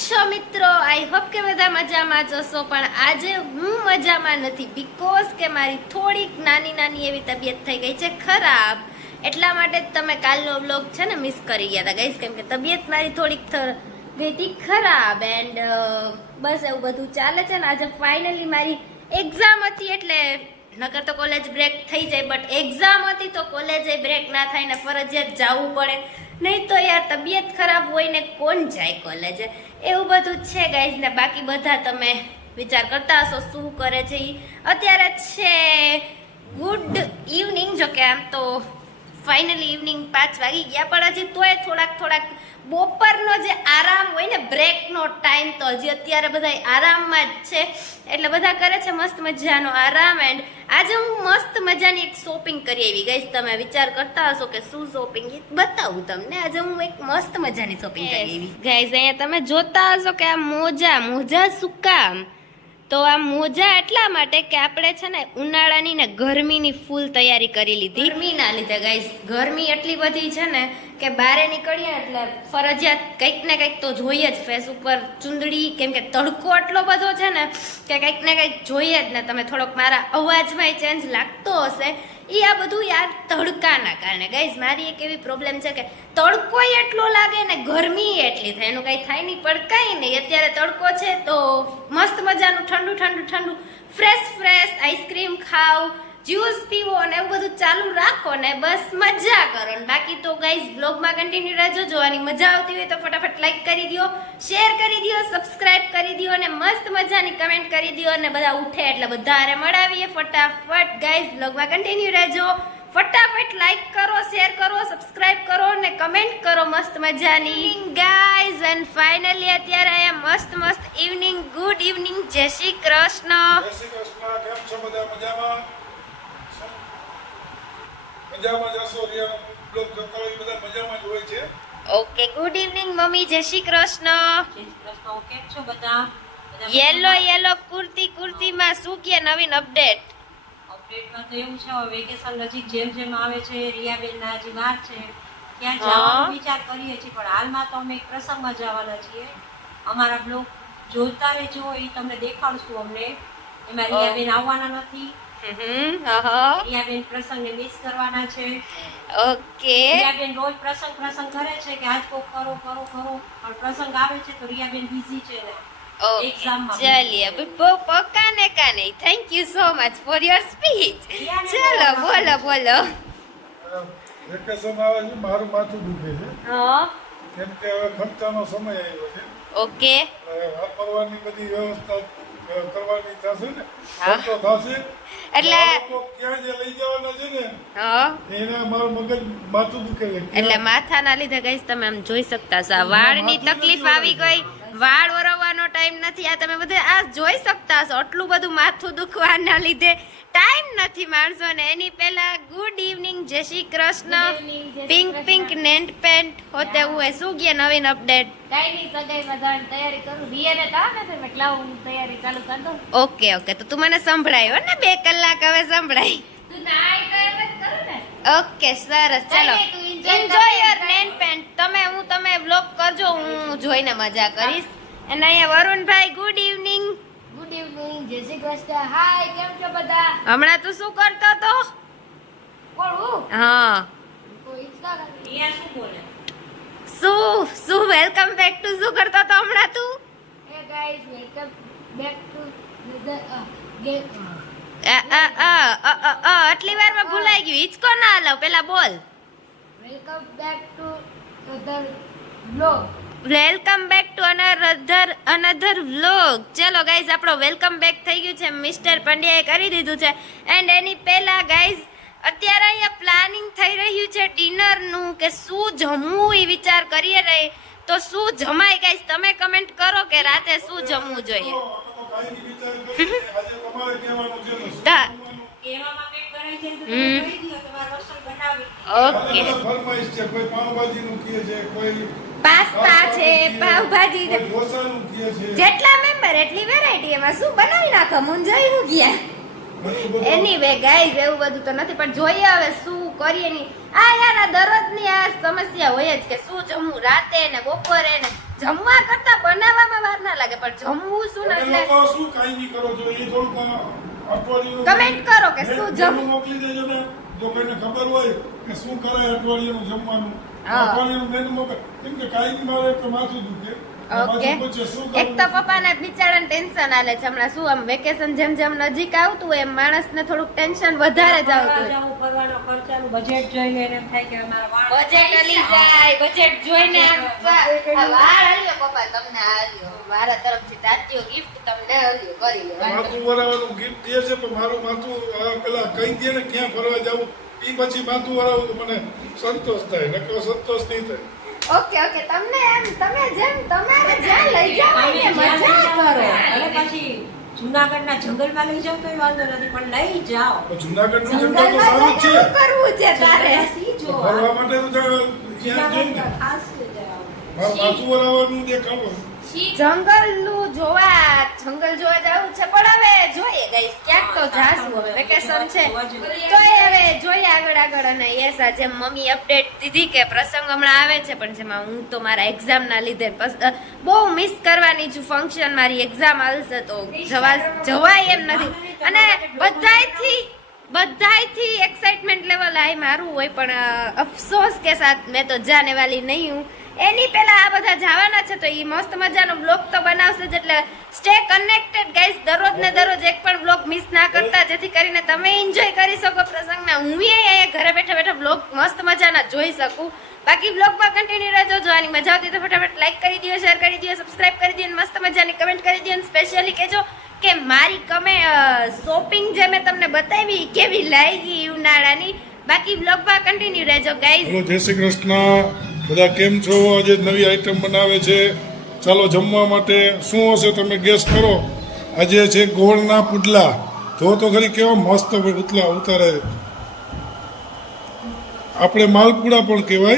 છો મિત્રો? I hope કે બધા મજામાં જશો પણ આજે હું મજામાં નથી બીકોઝ કે મારી થોડીક નાની નાની એવી તબિયત થઈ ગઈ છે ખરાબ. એટલા માટે તમે કાલનો બ્લોગ છે ને મિસ કરી ગયા હતા ગાઈસ કેમ કે તબિયત મારી થોડીક ગઈ હતી ખરાબ એન્ડ બસ એવું બધું ચાલે છે ને, આજે ફાઇનલી મારી એક્ઝામ હતી, એટલે નકર તો કોલેજ બ્રેક થઈ જાય બટ એક્ઝામ હતી તો કોલેજે બ્રેક ના થાય ને ફરજિયાત જવું પડે. નહીં તો યાર તબિયત ખરાબ હોય ને કોણ જાય કોલેજે એવું બધું છે ગાઈઝ ને. બાકી બધા તમે વિચાર કરતા હશો શું કરે છે એ અત્યારે છે ગુડ ઇવનિંગ જો કે આમ તો ફાઇનલી ઇવનિંગ પાંચ વાગી ગયા પણ હજી તોય થોડાક થોડાક બપોરનો જે આરામ હોય ને બ્રેકનો ટાઈમ તો હજી અત્યારે બધા આરામમાં જ છે. એટલે બધા કરે છે મસ્ત મજાનો આરામ એન્ડ આજે હું મસ્ત મજાની એક શોપિંગ કરી આવી. ગઈ તમે વિચાર કરતા હશો કે શું શોપિંગ બતાવું તમને. આજે હું એક મસ્ત મજાની શોપિંગ કરી આવી. ગાઈઝ અહીંયા તમે જોતા હશો કે આ મોજા મોજા શું કામ? તો આ મોજા એટલા માટે કે આપણે છે ને ઉનાળાની ને ગરમીની ફૂલ તૈયારી કરી લીધી. ગરમીના લીધે ગાઈસ ગરમી એટલી બધી છે ને કે બારે નીકળીએ એટલે ફરજિયાત કંઈક ને કંઈક તો જોઈએ જ. ફેસ ઉપર ચૂંદડી, કેમ કે તડકો એટલો બધો છે ને કે કંઈક ને કંઈક જોઈએ જ ને. તમે થોડોક મારા અવાજમાં ચેન્જ લાગતો હશે. એ આ બધું યાર તડકાના કારણે. ગાઈઝ મારી એક એવી પ્રોબ્લેમ છે કે તડકો એટલો લાગે ને ગરમી એટલી થાય. એનું કાંઈ થાય નહીં, પડકાય નહીં. અત્યારે તડકો છે તો મસ્ત મજાનું ઠંડુ ઠંડુ ઠંડુ ફ્રેશ ફ્રેશ આઈસ્ક્રીમ ખાવ જ્યુસ પીવો અને એવું બધું ચાલુ રાખો ને બસ મજા કરો. ને બાકી તો ગાઈઝ બ્લોગમાં કન્ટિન્યુ રહેજો. જોવાની મજા આવતી હોય તો ફટાફટ લાઈક કરી દો શેર કરી દો સબસ્ક્રાઇબ કરી દો અને મસ્ત મજાની કમેન્ટ કરી દો અને બધા ઉઠે એટલે બધા હારે મળાવીએ ફટાફટ. ગાઈઝ બ્લોગમાં કન્ટિન્યુ રહેજો. ફટાફટ લાઈક કરો શેર કરો સબસ્ક્રાઇબ કરો અને કમેન્ટ કરો મસ્ત મજાની. ગાઈઝ એન્ડ ફાઇનલી અત્યારે અહીંયા મસ્ત મસ્ત ઇવનિંગ ગુડ ઇવનિંગ જય શ્રી કૃષ્ણ. જય શ્રી કૃષ્ણ. કેમ છો બધા મજામાં? મજામાં જશો રિયા? બ્લોગ જોતા હોય બધા મજામાં જ હોય છે. Okay good evening mummy. જય શ્રી કૃષ્ણ. જય શ્રી કેમ છો બધા? યેલો યેલો કુર્તી કુર્તીમાં શું કે નવીન અપડેટ અપડેટમાં તો એવું છે હવે વેકેશન નજીક જેમ જેમ આવે છે રિયાબેનના હજી વાર છે. ત્યાં જવાનો વિચાર કરીએ છીએ પણ હાલમાં તો અમે એક પ્રસંગમાં જવાના છીએ. અમારા બ્લોગ જોતા રહેજો એ તમને દેખાડશું અમને. એમાં. રિયાબેન આવવાના નથી. રિયાબેન પ્રસંગને મિસ કરવાના છે. ઓકે. બેન રોજ પ્રસંગ પ્રસંગ કરે છે કે આજ કોક કરો કરો કરો. પણ પ્રસંગ આવે છે તો રિયાબેન બિઝી છે ને. બહુ પક્કા ને કા thank you so much for your speech ચલો બોલો. બોલો વેકેશન આવે છે મારું માથું દુખે છે. હા. કેમ કે હવે ખર્ચાનો સમય આવ્યો છે. ઓકે. વાપરવાની બધી વ્યવસ્થા કરવાની થશે ને? હા. થશે? એટલે- ક્યાં જે લઈ જવાના છે ને એને મારું મગજ માથું દુખે એટલે માથાના લીધે ગઈશ તમે આમ જોઈ શકતા છો વાળની તકલીફ આવી ગઈ. વાળ ટાઈમ નથી. આ તમે બધે આ જોઈ શકતા છો આટલું બધું માથું દુખવાના લીધે ટાઈમ નથી માણસોને એની પહેલા ગુડ ઇવનિંગ જય શ્રી કૃષ્ણ. પિંક પિંક નેન્ટ પેન્ટ હોતે એ શું ગયા નવીન અપડેટ હું ઓકે ઓકે તો તું મને સંભળાયો ને બે કલાક હવે સંભળાય. ને. ઓકે સરસ. ચલો. એન્જોય. યોર નેન પેન્ટ તમે હું તમે વ્લોગ કરજો હું જોઈને મજા કરીશ. અને અહીંયા વરુણભાઈ ગુડ ઇવનિંગ ગુડ ઇવનિંગ જય શ્રી કૃષ્ણ. હાય કેમ છો બધા? હમણાં તું શું કરતો તો કોણ હું? હા. રિયા શું બોલે? શું શું વેલકમ બેક ટુ શું કરતો તો હમણાં તું? Hey guys welcome back to uh, આટલી વારમાં ભૂલાઈ ગયું. હિચકો ના હલાવ પેલા બોલ. Welcome back to the blog welcome back to another another vlog. ચલો ગાઈઝ આપણો વેલકમ બેક થઈ ગયું છે. મિસ્ટર પંડ્યાએ કરી દીધું છે. એન્ડ એની પહેલાં ગાઈઝ અત્યારે અહીંયા પ્લાનિંગ થઈ રહ્યું છે ડિનરનું કે શું જમવું એ વિચાર કરીએ રહી. તો શું જમાય ગાઈઝ તમે કમેન્ટ કરો કે રાતે શું જમવું જોઈએ. કાંઈ ને કહી ઓકે છે કોઈ પાસ્તા છે પાવભાજી છે. જેટલા મેમ્બર એટલી વેરાયટી એમાં શું બનાવી નાખો? મુંજાઈ હું ગયા. એની વે ગાઈઝ એવું બધું તો નથી પણ જોઈએ હવે શું કરીએ ની આ યાર આ દરરોજની આ સમસ્યા હોય જ કે શું જમવું? રાતે ને બપોરે ને જમવા કરતા બનાવવામાં વાર ના લાગે પણ જમવું શું એટલે? શું કાઈ નહીં કરો જો એ થોડું કમેન્ટ કરો કે શું જમવું મોકલી દેજો ને. જો કોઈને ખબર હોય કે શું કરે અઠવાડિયાનું જમવાનું. અઠવાડિયાનું મેનુ મોકલે કેમ કે કાંઈ મારે તો માથું દુખે ઓકે. એક તો પપ્પાને બિચારાને ટેન્શન આલે છે. હમણાં શું આમ વેકેશન જેમ જેમ નજીક આવતું એમ માણસને થોડુંક ટેન્શન વધારે જ આવતું બજેટ જોઈને એને એમ થાય કે મારા બજેટ અલી જાય બજેટ જોઈને વાળ આલ્યો પપ્પા તમને આલ્યો. મારા તરફથી તાત્યો ગિફ્ટ તમને આલ્યો કરી માથું વરાવાનું ગિફ્ટ દે છે પણ મારું માથું પેલા કહી દે ને ક્યાં ફરવા જવું એ પછી માથું વરાવું તો મને સંતોષ થાય નકર સંતોષ નહીં થાય. ઓકે ઓકે તમને એમ તમે જેમ તમારે જ્યાં લઈ જાવ તમે એ લઈ મજા જાઓ, કરો. અને પછી જુનાગઢના જંગલમાં લઈ જાવ તો વાંધો નથી પણ લઈ જાઓ. જુનાગઢનું જંગલ તો સારું જ છે. કરવું છે તારે? સી જો ફરવા માટે તો જઈને ખાસ જાઓ. જંગલનું જોવા જંગલ જોવા જવું છે પણ હવે જોઈએ ગઈ ક્યાંક તો જાશું હવે વેકેશન છે. તો હવે જોઈએ આગળ આગળ અને યસ આજે મમ્મી અપડેટ દીધી કે પ્રસંગ હમણાં આવે છે પણ જેમાં હું તો મારા એક્ઝામ ના લીધે બહુ મિસ કરવાની છું. ફંક્શન મારી એક્ઝામ આવશે તો જવા જવાય એમ નથી. અને બધાયથી બધાયથી એક્સાઇટમેન્ટ લેવલ આય મારું હોય પણ અફસોસ કે સાથ મેં તો જાને વાલી નહીં હું. એની પહેલા આ બધા જવાના છે તો એ મસ્ત મજાનો બ્લોગ તો બનાવશે જ, એટલે સ્ટે કનેક્ટેડ ગાઈસ દરરોજ ને દરરોજ એક પણ બ્લોગ મિસ ના કરતા, જેથી કરીને તમે એન્જોય કરી શકો પ્રસંગના. હું અહીંયા ઘરે બેઠા બેઠા બ્લોગ મસ્ત મજાના જોઈ શકું. બાકી બ્લોગમાં કન્ટિન્યુ રહેજો. જોવાની મજા આવતી તો ફટાફટ લાઈક કરી દો શેર કરી દો સબસ્ક્રાઇબ કરી દો મસ્ત મજાની કમેન્ટ કરી દો સ્પેશિયલી કહેજો કે મારી કમે શોપિંગ જે મેં તમને બતાવી, કેવી લાગી ઉનાળાની. બાકી બ્લોગમાં કન્ટિન્યુ રહેજો ગાઈઝ જય શ્રી કૃષ્ણ. બધા કેમ છો? આજે નવી આઈટમ બનાવે છે. ચાલો જમવા માટે શું હશે તમે ગેસ કરો. આજે છે ગોળના પુડલા. જો તો ખરી કેવા મસ્ત ઉતલા ઉતારે. આપણે માલપુડા પણ કહેવાય.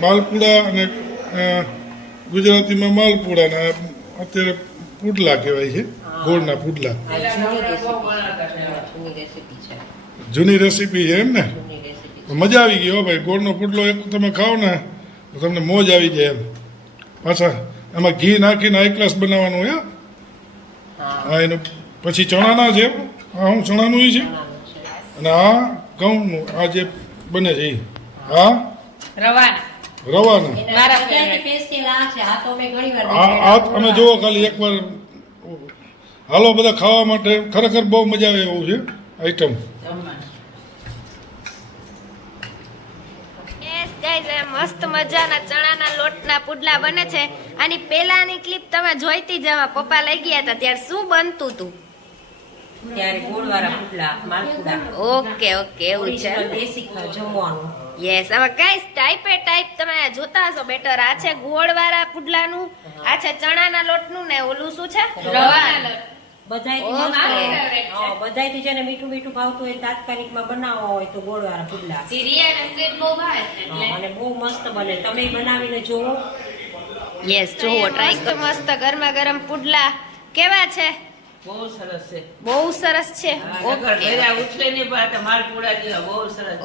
માલપુડા અને ગુજરાતીમાં માલપુડા ને અત્યારે પુડલા કહેવાય છે. ગોળના પુડલા. જૂની રેસીપી છે. એમ ને? મજા આવી ગઈ હો ભાઈ. ગોળનો પુડલો એક તમે ખાઓ ને. તો તમને મોજ આવી જાય એમ. પાછા એમાં ઘી નાખીને હાઈ ક્લાસ બનાવવાનું હે? હા. એનું પછી ચણાના છે આ હું ચણાનું એ છે? અને આ ઘઉંનું આ જે બને છે એ હા? રવાના. રવાના. અમે જુઓ ખાલી એકવાર. હાલો બધા ખાવા માટે ખરેખર બહુ મજા આવે એવું છે આઈટમ યસ ગાઈઝ એ મસ્ત મજાના ચણાના લોટના પુડલા બને છે. આની પહેલાની ક્લિપ તમે જોઈતી જવા પપ્પા લઈ ગયા હતા. ત્યારે શું બનતું હતું ત્યારે ગોળવાળા પુડલા માલપુડા. ઓકે ઓકે એવું છે. Original જમવાનું. યસ હવે કઈ ટાઈપે ટાઈપ તમે જોતા હશો? બેટર આ છે ગોળવાળા પુડલાનું આ છે ચણાના લોટનું ને ઓલું શું છે? રવાના લોટ. બધાયથી જેને મીઠું મીઠું ભાવતું હોય તાત્કાલિકમાં બનાવવા હોય તો ગોળવાળા પુડલા બહુ અને મસ્ત બને. તમે બનાવીને જુઓ યસ જોવો ટ્રાય તો મસ્ત ગરમા ગરમ પુડલા કેવા છે? બહુ સરસ છે. બહુ સરસ છે. ઓકે. જેવા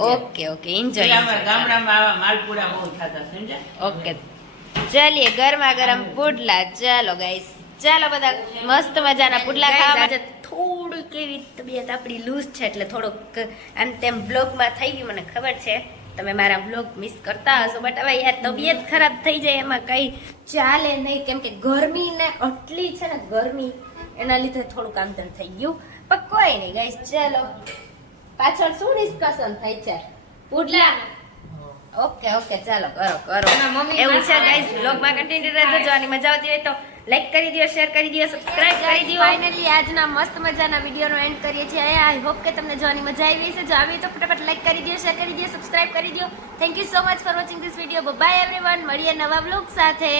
ઓકે ઓકે. એન્જોય ગામડામાં આવા માલપુડા બહુ થતા સમજ્યા? ઓકે. ચાલીએ ગરમા ગરમ પુડલા ચાલો ગાઈસ ચાલો બધા મસ્ત મજાના પુડલા ખાવા આજે થોડુંક એવી તબિયત આપણી લૂઝ છે એટલે થોડોક આમ તેમ બ્લોગમાં થઈ ગયું મને ખબર છે. તમે મારા બ્લોગ મિસ કરતા હશો બટ હવે યાર તબિયત ખરાબ થઈ જાય એમાં કઈ ચાલે નહીં. કેમ કે ગરમી ને આટલી છે ને ગરમી એના લીધે થોડુંક આમ તેમ થઈ ગયું. પણ કોઈ નહીં ગાઈસ ચાલો. પાછળ શું ડિસ્કશન થાય છે? પુડલા ઓકે ઓકે ચાલો કરો કરો. એવું છે ગાઈસ બ્લોગમાં કન્ટિન્યુ રહેજો. જોવાની મજા આવતી હોય તો લાઈક કરી દો શેર કરી દો સબસ્ક્રાઇબ કરી દો ફાઇનલી આજના મસ્ત મજાના વિડીયોનો એન્ડ કરીએ છીએ. આઈ હોપ કે તમને જોવાની મજા આવી હશે. જો આવી તો ફટાફટ લાઈક કરી દો શેર કરી દો સબસ્ક્રાઇબ કરી દો thank you so much for watching this video bye everyone મળીએ નવા બ્લોગ સાથે.